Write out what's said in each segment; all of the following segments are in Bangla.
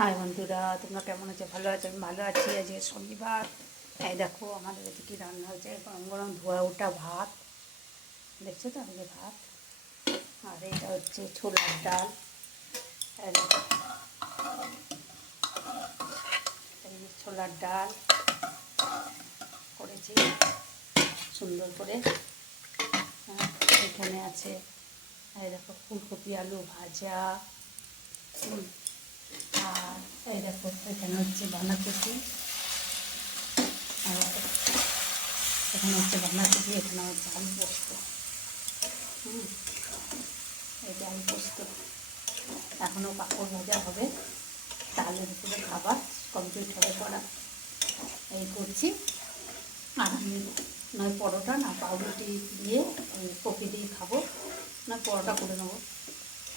হাই বন্ধুরা, তোমরা কেমন আছো? ভালো আছো? আমি ভালো আছি। আজকে শনিবার। এই দেখো আমাদের কাছে কী রান্না হয়েছে। গরম গরম ধোয়া ওঠা ভাত, দেখছো তো? আমাদের ভাত। আর এটা হচ্ছে ছোলার ডাল। এই দেখো, এই যে ছোলার ডাল করেছি সুন্দর করে। এখানে আছে এই দেখো ফুলকপি আলু ভাজা। আর এই দেখো এখানে হচ্ছে বাঁধাকপি। আর এখানে হচ্ছে বাঁধাকপি, এখানে হচ্ছে আলু পোস্ত। এটা আলু পোস্ত। এখনও পাঁপড় ভাজা হবে, চালের উপরে খাবার কমপ্লিট হবে করা। এই করছি। আর আমি নয় পরোটা না পাউরুটি দিয়ে কপি দিয়ে খাবো, না পরোটা করে নেবো।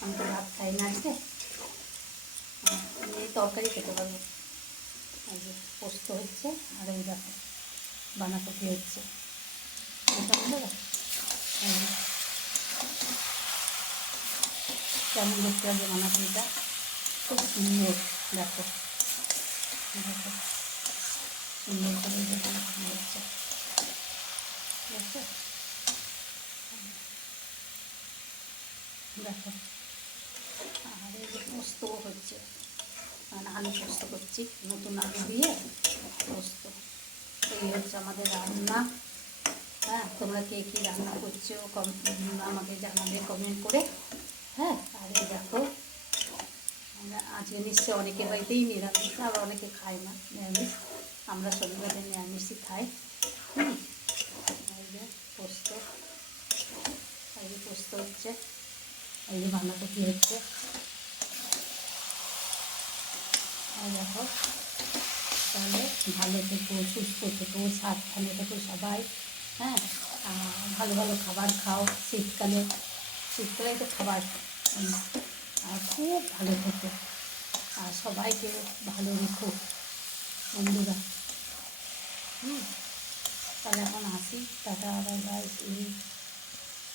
আমি তো ভাত খাই না আজকে, আমি এই তরকারি খেতে পারবো। এই যে পোস্ত হচ্ছে, আর এই দেখো বাঁধাকপি হচ্ছে। কেমন দেখতে হবে বাঁধাকপিটা? খুব সুন্দর। দেখো দেখো সুন্দর করে যে বাঁধাকপি হচ্ছে, দেখো দেখো। আর এই যে পোস্ত হচ্ছে, মানে আলু পোস্ত করছি, নতুন আলু দিয়ে পোস্ত। এই হচ্ছে আমাদের রান্না। হ্যাঁ, তোমরা কে কী রান্না করছো আমাকে জানাবে কমেন্ট করে। হ্যাঁ, আর এই দেখো আমরা আজকে নিশ্চয়ই অনেকের বাড়িতেই নিরামিষ, আবার অনেকে খায় না নিরামিষ। আমরা শনিবারে নিরামিষই খাই। এই যে পোস্ত, এই যে পোস্ত হচ্ছে, এই যে বাঁধাকপি হচ্ছে। এই দেখো, তাহলে ভালো থেকো, সুস্থ থেকো, সাবধানে থেকো সবাই। হ্যাঁ, ভালো ভালো খাবার খাও। শীতকালে তো খাবার। আর খুব ভালো থেকো, আর সবাইকে ভালো রেখো বন্ধুরা। তাহলে এখন আসি, টাটা, বাই বাই।